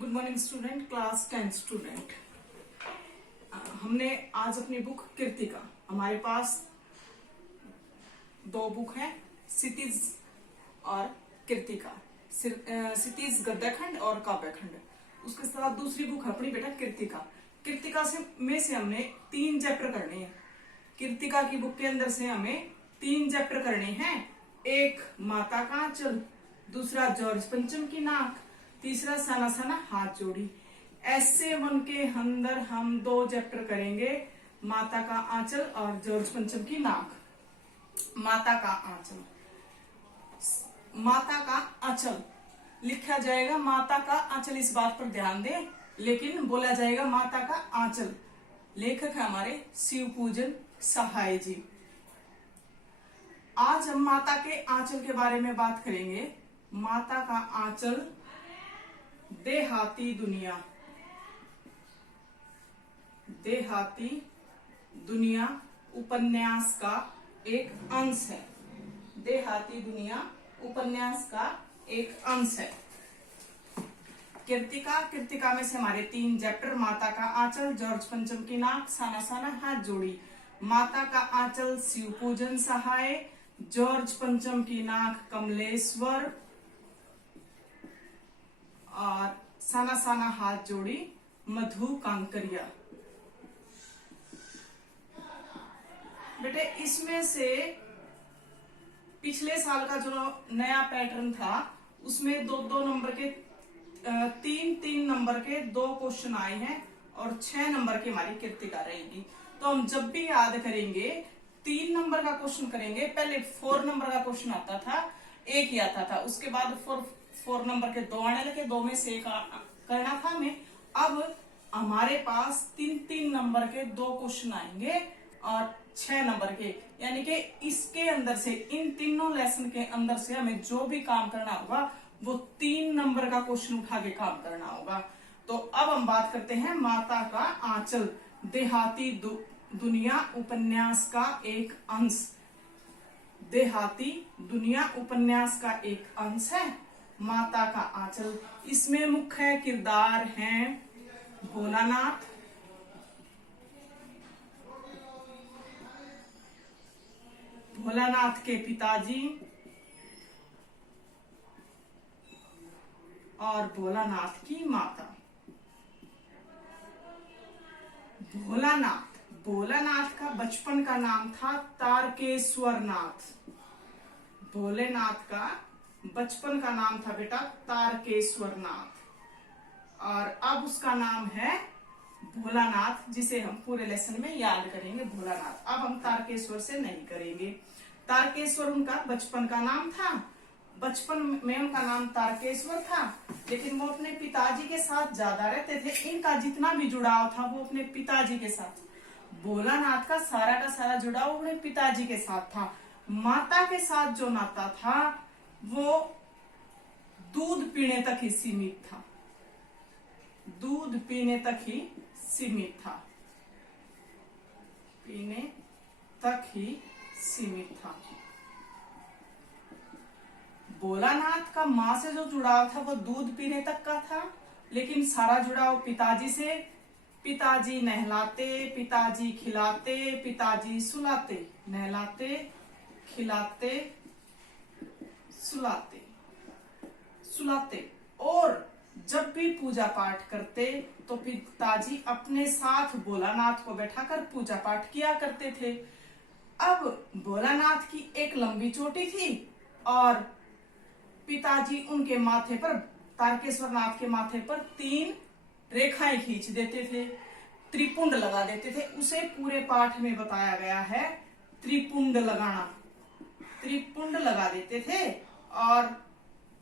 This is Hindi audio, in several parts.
Good morning student, class 10 student. हमने आज अपनी बुक कृतिका, हमारे पास दो बुक हैं, क्षितिज और कृतिका। क्षितिज गद्यखंड और काव्यखंड। उसके साथ दूसरी बुक है अपनी बेटा कृतिका। कृतिका से हमने 3 चैप्टर करने हैं। कृतिका की बुक के अंदर से हमें 3 चैप्टर करने हैं। एक माता का आंचल, दूसरा जॉर्ज पंचम की नाक, तीसरा सना सना हाथ जोड़ी। ऐसे मन के अंदर हम 2 चैप्टर करेंगे, माता का आंचल और जॉर्ज पंचम की नाक। माता का आंचल, माता का आंचल लिखा जाएगा माता का आंचल, इस बात पर ध्यान दें, लेकिन बोला जाएगा माता का आंचल। लेखक है हमारे शिव पूजन सहाय जी। आज हम माता के आंचल के बारे में बात करेंगे। माता का आंचल देहाती दुनिया, देहाती दुनिया उपन्यास का एक अंश है। देहाती दुनिया उपन्यास का एक अंश है। कृतिका, कृतिका में से हमारे 3 चैप्टर, माता का आंचल, जॉर्ज पंचम की नाक, साना साना हाथ जोड़ी। माता का आंचल शिव पूजन सहाय, जॉर्ज पंचम की नाक कमलेश्वर और साना साना हाथ जोड़ी मधु कांकरिया। बेटे इसमें से पिछले साल का जो नया पैटर्न था उसमें 2-2 नंबर के 3-3 नंबर के 2 क्वेश्चन आए हैं और 6 नंबर की हमारी कृतिका रहेगी। तो हम जब भी याद करेंगे 3 नंबर का क्वेश्चन करेंगे। पहले 4 नंबर का क्वेश्चन आता था, एक ही आता था, उसके बाद 4 नंबर के 2 आने लगे, 2 में से एक करना था हमें। अब हमारे पास 3-3 नंबर के 2 क्वेश्चन आएंगे और 6 नंबर के, यानी कि इसके अंदर से, इन तीनों लेसन के अंदर से हमें जो भी काम करना होगा वो 3 नंबर का क्वेश्चन उठा के काम करना होगा। तो अब हम बात करते हैं माता का आंचल देहाती दुनिया उपन्यास का एक अंश। देहाती दुनिया उपन्यास का एक अंश है माता का आंचल। इसमें मुख्य किरदार हैं भोलानाथ, भोलानाथ के पिताजी और भोलानाथ की माता। भोलानाथ, भोलानाथ का बचपन का नाम था तारकेश्वर नाथ। भोलेनाथ का बचपन का नाम था बेटा तारकेश्वर नाथ और अब उसका नाम है भोलानाथ, जिसे हम पूरे लेसन में याद करेंगे भोलानाथ। अब हम तारकेश्वर से नहीं करेंगे। तारकेश्वर उनका बचपन का नाम था, बचपन में उनका नाम तारकेश्वर था, लेकिन वो अपने पिताजी के साथ ज्यादा रहते थे। इनका जितना भी जुड़ाव था वो अपने पिताजी के साथ। भोलानाथ का सारा जुड़ाव अपने पिताजी के साथ था। माता के साथ जो नाता था वो दूध पीने तक ही सीमित था, दूध पीने तक ही सीमित था, पीने तक ही सीमित था। भोलानाथ का माँ से जो जुड़ाव था वो दूध पीने तक का था, लेकिन सारा जुड़ाव पिताजी से। पिताजी नहलाते, पिताजी खिलाते, पिताजी सुलाते, नहलाते, खिलाते, सुलाते और जब भी पूजा पाठ करते तो पिताजी अपने साथ भोलानाथ को बैठाकर पूजा पाठ किया करते थे। अब भोलानाथ की एक लंबी चोटी थी और पिताजी उनके माथे पर, तारकेश्वर नाथ के माथे पर 3 रेखाएं खींच देते थे, त्रिपुंड लगा देते थे। उसे पूरे पाठ में बताया गया है त्रिपुंड लगाना। त्रिपुंड लगा देते थे और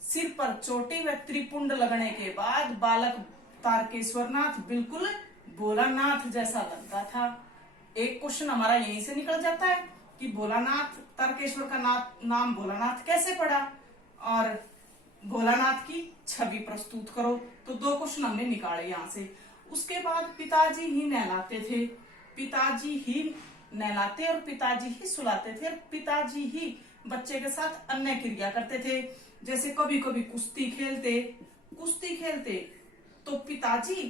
सिर पर चोटी व त्रिपुंड लगने के बाद बालक तारकेश्वर नाथ बिल्कुल भोलानाथ जैसा लगता था। एक क्वेश्चन हमारा यहीं से निकल जाता है कि भोलानाथ, तारकेश्वर का नाम भोलानाथ कैसे पड़ा और भोलानाथ की छवि प्रस्तुत करो। तो 2 क्वेश्चन हमने निकाले यहां से। उसके बाद पिताजी ही नहलाते थे, पिताजी ही नहलाते और पिताजी ही सुलाते थे और पिताजी ही बच्चे के साथ अन्य क्रिया करते थे। जैसे कभी कभी कुश्ती खेलते तो पिताजी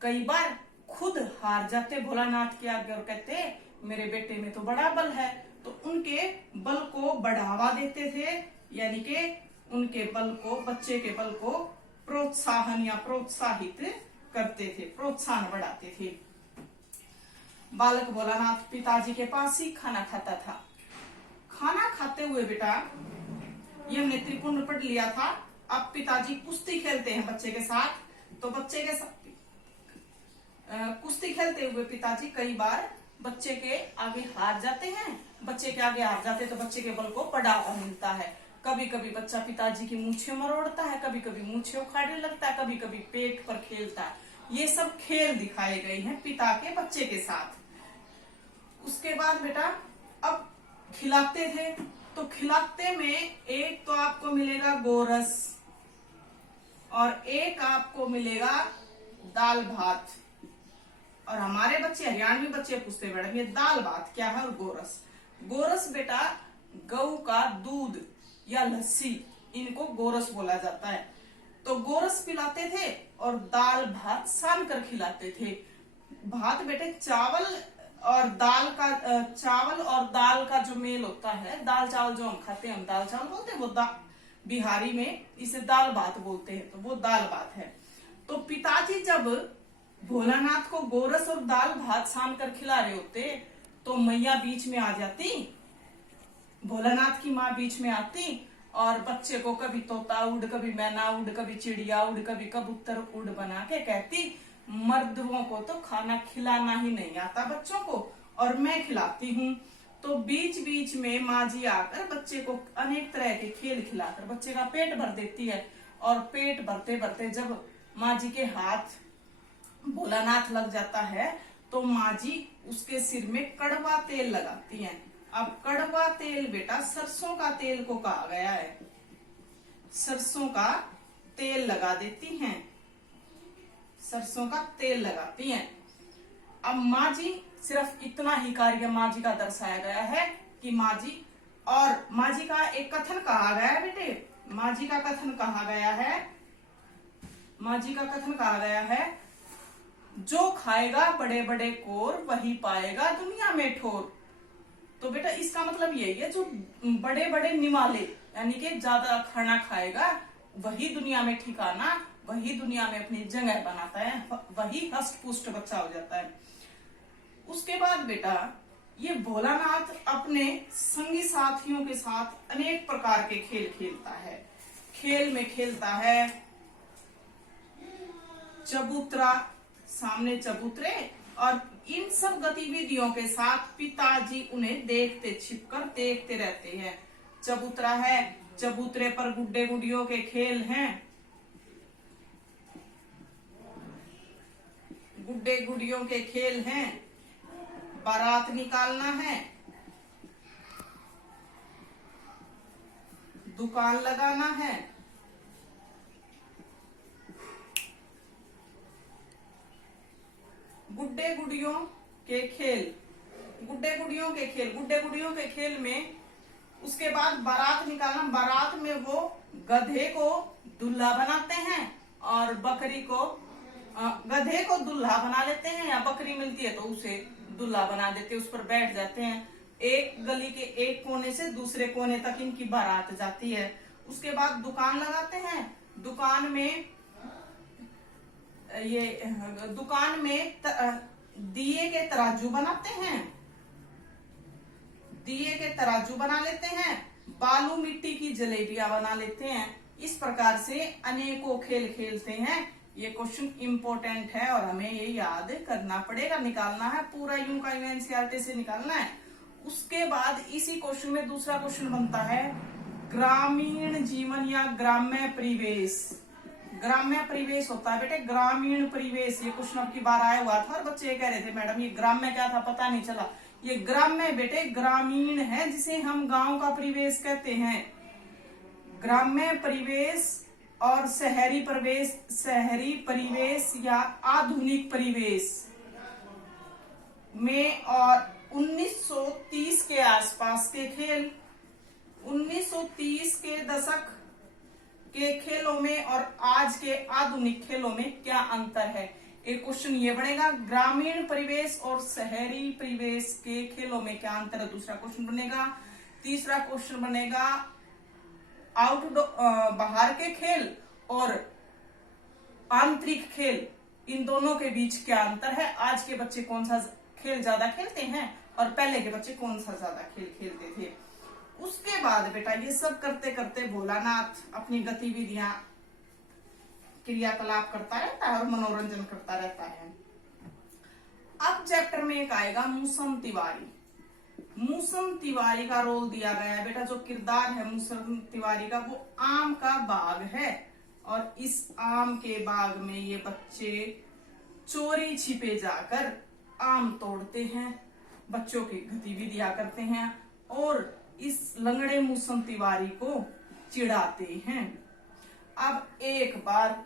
कई बार खुद हार जाते भोलानाथ के आगे और कहते मेरे बेटे में तो बड़ा बल है, तो उनके बल को बढ़ावा देते थे, यानी कि उनके बल को, बच्चे के बल को प्रोत्साहन या प्रोत्साहित करते थे, प्रोत्साहन बढ़ाते थे। बालक भोलानाथ पिताजी के पास ही खाना खाता था। खाना खाते हुए बेटा, ये हमने त्रिपुंड पढ़ लिया था। अब पिताजी कुश्ती खेलते हैं बच्चे के साथ, तो बच्चे के साथ कुश्ती खेलते हुए पिताजी कई बार बच्चे के आगे हार जाते हैं। बच्चे के आगे हार जाते तो बच्चे के बल को बढ़ावा मिलता है। कभी कभी बच्चा पिताजी की मूछें मरोड़ता है, कभी कभी मूछें उखाड़ने लगता है, कभी कभी पेट पर खेलता है। ये सब खेल दिखाए गए हैं पिता के बच्चे के साथ। उसके बाद बेटा अब खिलाते थे, तो खिलाते में एक तो आपको मिलेगा गोरस और एक आपको मिलेगा दाल भात। और हमारे बच्चे, हरियाणवी बच्चे पूछते मैडम ये दाल भात क्या है और गोरस? गोरस बेटा गऊ का दूध या लस्सी, इनको गोरस बोला जाता है। तो गोरस पिलाते थे और दाल भात सान कर खिलाते थे। भात बेटे चावल और दाल का जो मेल होता है, दाल चावल जो हम खाते हैं हम दाल चावल बोलते हैं, वो बिहारी में इसे दाल भात बोलते हैं, तो वो दाल भात है। तो पिताजी जब भोलानाथ को गोरस और दाल भात सान कर खिला रहे होते तो मैया बीच में आ जाती, भोलानाथ की माँ बीच में आती और बच्चे को कभी तोता उड़, कभी मैना उड़, कभी चिड़िया उड़, कभी कबूतर उड़ बना के कहती मर्दों को तो खाना खिलाना ही नहीं आता बच्चों को, और मैं खिलाती हूँ। तो बीच बीच में माँ जी आकर बच्चे को अनेक तरह के खेल खिलाकर बच्चे का पेट भर देती है। और पेट भरते भरते जब माँ जी के हाथ भोलानाथ लग जाता है तो माँ जी उसके सिर में कड़वा तेल लगाती हैं। अब कड़वा तेल बेटा सरसों का तेल को कहा गया है, सरसों का तेल लगा देती हैं, सरसों का तेल लगाती हैं। अब माँ जी सिर्फ इतना ही कार्य माँ जी का दर्शाया गया है कि माँ जी, और माँ जी का एक कथन कहा गया है बेटे, माँ जी का कथन कहा गया है, माँ जी का कथन कहा गया है, जो खाएगा बड़े बड़े कोर वही पाएगा दुनिया में ठोर। तो बेटा इसका मतलब यही है, जो बड़े बड़े निवाले यानी कि ज्यादा खाना खाएगा वही दुनिया में ठिकाना, वही दुनिया में अपनी जगह बनाता है, वही हष्ट पुष्ट बच्चा हो जाता है। उसके बाद बेटा ये भोलानाथ अपने संगी साथियों के साथ अनेक प्रकार के खेल खेलता है। खेल में खेलता है चबूतरा, सामने चबूतरे, और इन सब गतिविधियों के साथ पिताजी उन्हें देखते, छिपकर देखते रहते हैं। चबूतरा है, चबूतरे पर गुड्डे गुडियों के खेल हैं, गुड्डे गुडियों के खेल हैं, बारात निकालना है, दुकान लगाना है, गुड्डे गुडियों के खेल, गुड्डे गुडियों के खेल, गुड्डे गुडियों के खेल में उसके बाद बारात निकालना। बारात में वो गधे को दूल्हा बनाते हैं और बकरी को, गधे को दूल्हा बना लेते हैं या बकरी मिलती है तो उसे दूल्हा बना देते, उस पर बैठ जाते हैं। एक गली के एक कोने से दूसरे कोने तक इनकी बारात जाती है। उसके बाद दुकान लगाते हैं, दुकान में दिए के तराजू बनाते हैं, दिए के तराजू बना लेते हैं, बालू मिट्टी की जलेबियां बना लेते हैं। इस प्रकार से अनेकों खेल खेलते हैं। ये क्वेश्चन इंपॉर्टेंट है और हमें ये याद करना पड़ेगा, निकालना है, पूरा यूं का एनसीईआरटी से निकालना है। उसके बाद इसी क्वेश्चन में दूसरा क्वेश्चन बनता है ग्रामीण जीवन या ग्राम्य परिवेश। ग्राम्य परिवेश होता है बेटे ग्रामीण परिवेश। ये क्वेश्चन अब की बार आया हुआ था और बच्चे ये कह रहे थे मैडम ये ग्राम्य क्या था पता नहीं चला। ये ग्राम्य बेटे ग्रामीण है, जिसे हम गांव का परिवेश कहते हैं। ग्राम्य परिवेश और शहरी परिवेश या आधुनिक परिवेश में, और 1930 के आसपास के खेल, 1930 के दशक के खेलों में और आज के आधुनिक खेलों में क्या अंतर है। एक क्वेश्चन ये बनेगा, ग्रामीण परिवेश और शहरी परिवेश के खेलों में क्या अंतर है, दूसरा क्वेश्चन बनेगा। तीसरा क्वेश्चन बनेगा, आउटडोर बाहर के खेल और आंतरिक खेल, इन दोनों के बीच क्या अंतर है। आज के बच्चे कौन सा खेल ज्यादा खेलते हैं और पहले के बच्चे कौन सा ज्यादा खेल खेलते थे। उसके बाद बेटा ये सब करते करते भोलानाथ अपनी गतिविधियां क्रियाकलाप करता रहता है और मनोरंजन करता रहता है। अब चैप्टर में एक आएगा मूसम तिवारी। मूसम तिवारी का रोल दिया गया है बेटा, जो किरदार है मूसम तिवारी का वो आम का बाग है और इस आम के बाग में ये बच्चे चोरी छिपे जाकर आम तोड़ते हैं, बच्चों की गतिविधियां करते हैं और इस लंगड़े मूसम तिवारी को चिढ़ाते हैं। अब एक बार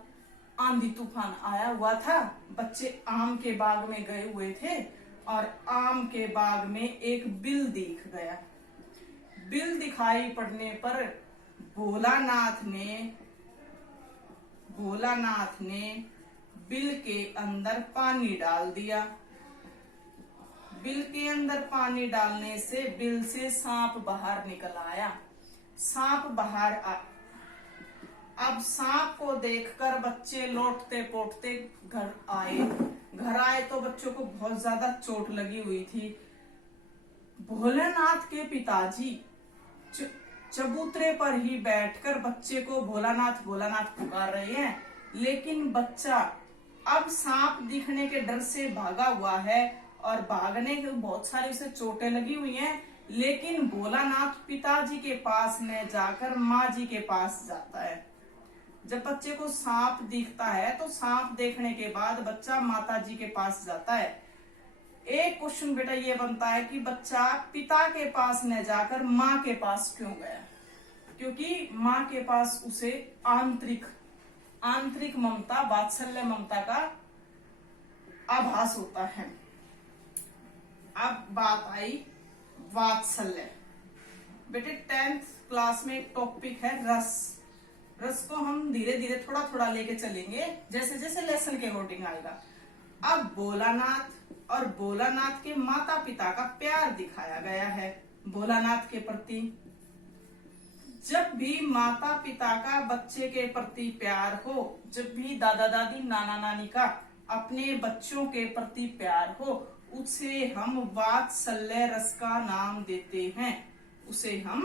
आंधी तूफान आया हुआ था, बच्चे आम के बाग में गए हुए थे और आम के बाग में एक बिल दिख गया। बिल दिखाई पड़ने पर भोलानाथ ने बिल के अंदर पानी डाल दिया। बिल के अंदर पानी डालने से बिल से सांप बाहर निकल आया। अब सांप को देखकर बच्चे लौटते पोटते घर आए तो बच्चों को बहुत ज्यादा चोट लगी हुई थी। भोलेनाथ के पिताजी चबूतरे पर ही बैठकर बच्चे को भोलानाथ भोलानाथ पुकार रहे हैं, लेकिन बच्चा अब सांप दिखने के डर से भागा हुआ है और भागने के बहुत सारी उसे चोटें लगी हुई हैं, लेकिन भोलानाथ पिताजी के पास न जाकर माँ जी के पास जाता है। जब बच्चे को सांप दिखता है तो सांप देखने के बाद बच्चा माता जी के पास जाता है। एक क्वेश्चन बेटा ये बनता है कि बच्चा पिता के पास न जाकर माँ के पास क्यों गया, क्योंकि माँ के पास उसे आंतरिक ममता, वात्सल्य ममता का आभास होता है। अब बात आई वात्सल्य। बेटे 10th क्लास में एक टॉपिक है रस को हम धीरे धीरे थोड़ा थोड़ा लेके चलेंगे, जैसे जैसे लेसन के अकॉर्डिंग आएगा। अब भोलानाथ के माता पिता का प्यार दिखाया गया है भोलानाथ के प्रति। जब भी माता पिता का बच्चे के प्रति प्यार हो, जब भी दादा दादी नाना नानी का अपने बच्चों के प्रति प्यार हो, उसे हम वात्सल्य रस का नाम देते हैं। उसे हम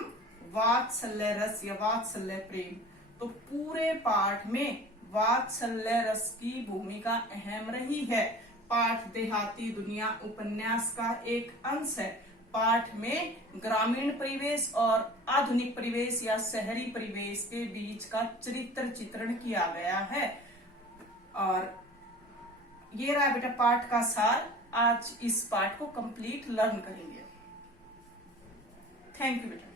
वात्सल्य रस या वात्सल्य प्रेम। तो पूरे पाठ में वात्सल्य रस की भूमिका अहम रही है। पाठ देहाती दुनिया उपन्यास का एक अंश है। पाठ में ग्रामीण परिवेश और आधुनिक परिवेश या शहरी परिवेश के बीच का चरित्र चित्रण किया गया है। और ये रहा बेटा पाठ का सार। आज इस पाठ को कंप्लीट लर्न करेंगे। थैंक यू बेटा।